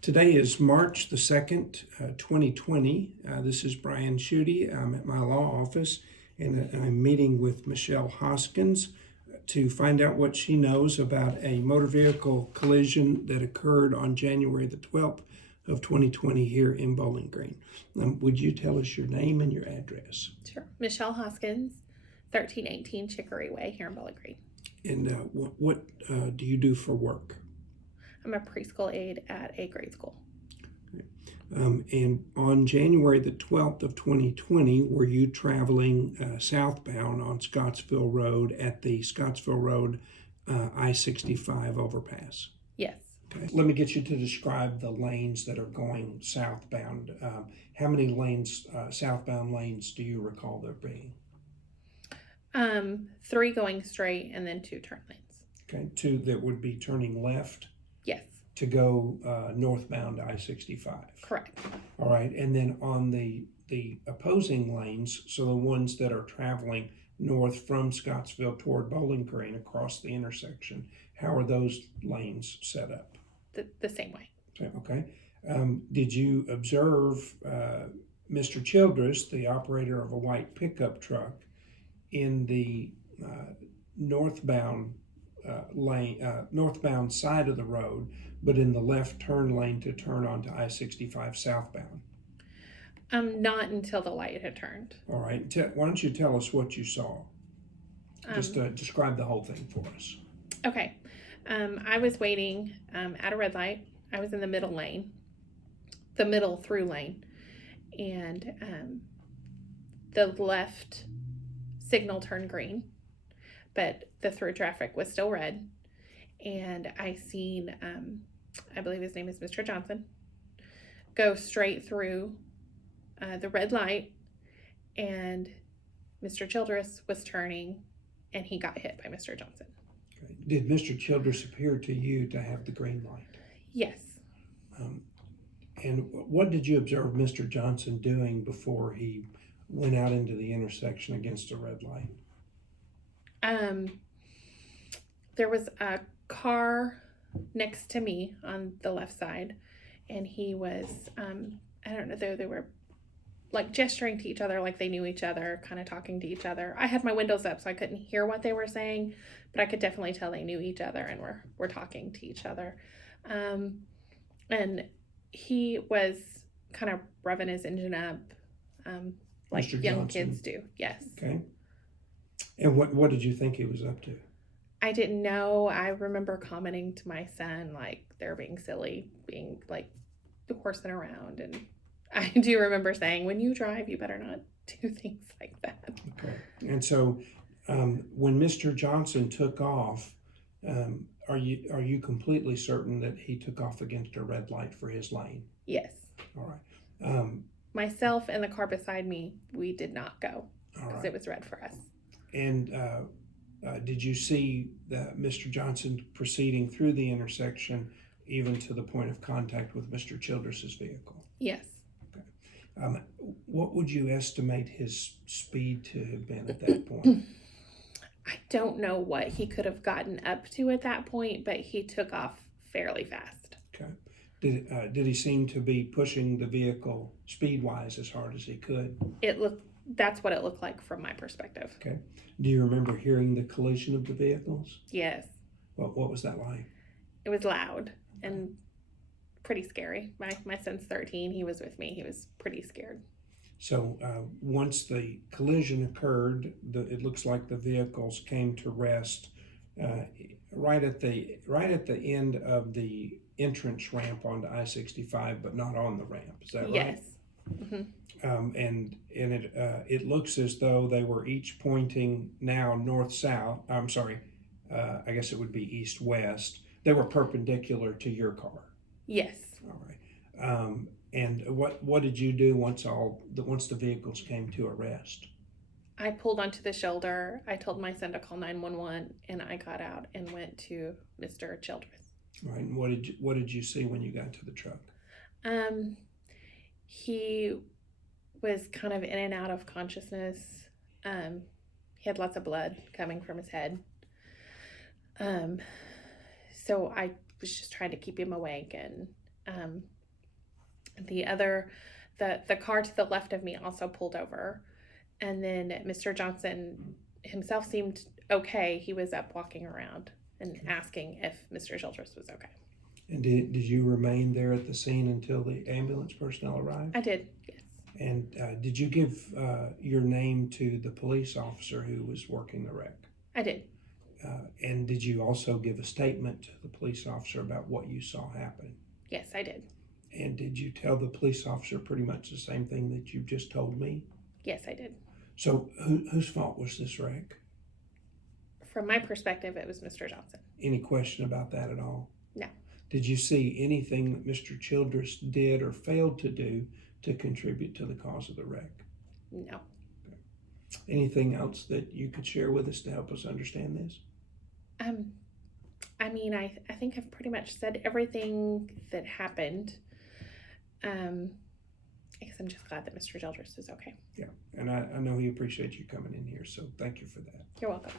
Today is March the 2nd, 2020. This is Brian Schutte. I'm at my law office and I'm meeting with Michelle Hoskins to find out what she knows about a motor vehicle collision that occurred on January the 12th of 2020 here in Bowling Green. Would you tell us your name and your address? Sure. Michelle Hoskins, 1318 Chicory Way here in Bowling Green. And what do you do for work? I'm a preschool aide at a grade school. And on January the 12th of 2020, were you traveling southbound on Scottsville Road at the Scottsville Road I-65 overpass? Yes. Okay. Let me get you to describe the lanes that are going southbound. How many lanes, southbound lanes, do you recall there being? 3 going straight and then 2 turn lanes. Okay, 2 that would be turning left Yes. to go northbound I-65. Correct. All right, and then on the opposing lanes, so the ones that are traveling north from Scottsville toward Bowling Green across the intersection, how are those lanes set up? The same way. Okay. Did you observe Mr. Childress, the operator of a white pickup truck, in the northbound northbound side of the road, but in the left turn lane to turn onto I-65 southbound? Not until the light had turned. All right. Why don't you tell us what you saw? Just describe the whole thing for us. Okay. I was waiting at a red light. I was in the middle lane, the middle through lane, and the left signal turned green, but the through traffic was still red. And I seen, I believe his name is Mr. Johnson, go straight through the red light, and Mr. Childress was turning, and he got hit by Mr. Johnson. Okay. Did Mr. Childress appear to you to have the green light? Yes. And what did you observe Mr. Johnson doing before he went out into the intersection against a red light? There was a car next to me on the left side, and he was, I don't know, they were like gesturing to each other like they knew each other, kind of talking to each other. I had my windows up so I couldn't hear what they were saying, but I could definitely tell they knew each other and were talking to each other. And he was kind of revving his engine up, like Mr. young Johnson. kids do. Yes. Okay. And what did you think he was up to? I didn't know. I remember commenting to my son, like, they're being silly, being like horsing around. And I do remember saying, when you drive, you better not do things like that. Okay. And so when Mr. Johnson took off, are you completely certain that he took off against a red light for his lane? Yes. All right. Myself and the car beside me, we did not go because right. It was red for us. And did you see Mr. Johnson proceeding through the intersection even to the point of contact with Mr. Childress's vehicle? Yes. Okay. What would you estimate his speed to have been at that point? I don't know what he could have gotten up to at that point, but he took off fairly fast. Okay. Did he seem to be pushing the vehicle speed-wise as hard as he could? That's what it looked like from my perspective. Okay. Do you remember hearing the collision of the vehicles? Yes. What was that like? It was loud and pretty scary. My son's 13. He was with me. He was pretty scared. So once the collision occurred, it looks like the vehicles came to rest right at the end of the entrance ramp onto I-65, but not on the ramp. Is that right? Yes. Mm-hmm. And it looks as though they were each pointing now north-south. I'm sorry, I guess it would be east-west. They were perpendicular to your car. Yes. All right. And what did you do once the vehicles came to a rest? I pulled onto the shoulder. I told my son to call 911, and I got out and went to Mr. Childress. All right. And what did you see when you got to the truck? He was kind of in and out of consciousness. He had lots of blood coming from his head. So I was just trying to keep him awake, and The car to the left of me also pulled over, and then Mr. Johnson himself seemed okay. He was up walking around and asking if Mr. Childress was okay. And did you remain there at the scene until the ambulance personnel arrived? I did, yes. And did you give your name to the police officer who was working the wreck? I did. And did you also give a statement to the police officer about what you saw happen? Yes, I did. And did you tell the police officer pretty much the same thing that you've just told me? Yes, I did. So whose fault was this wreck? From my perspective, it was Mr. Johnson. Any question about that at all? No. Did you see anything that Mr. Childress did or failed to do to contribute to the cause of the wreck? No. Anything else that you could share with us to help us understand this? I mean, I think I've pretty much said everything that happened. I guess I'm just glad that Mr. Childress is okay. Yeah, and I know he appreciates you coming in here, so thank you for that. You're welcome.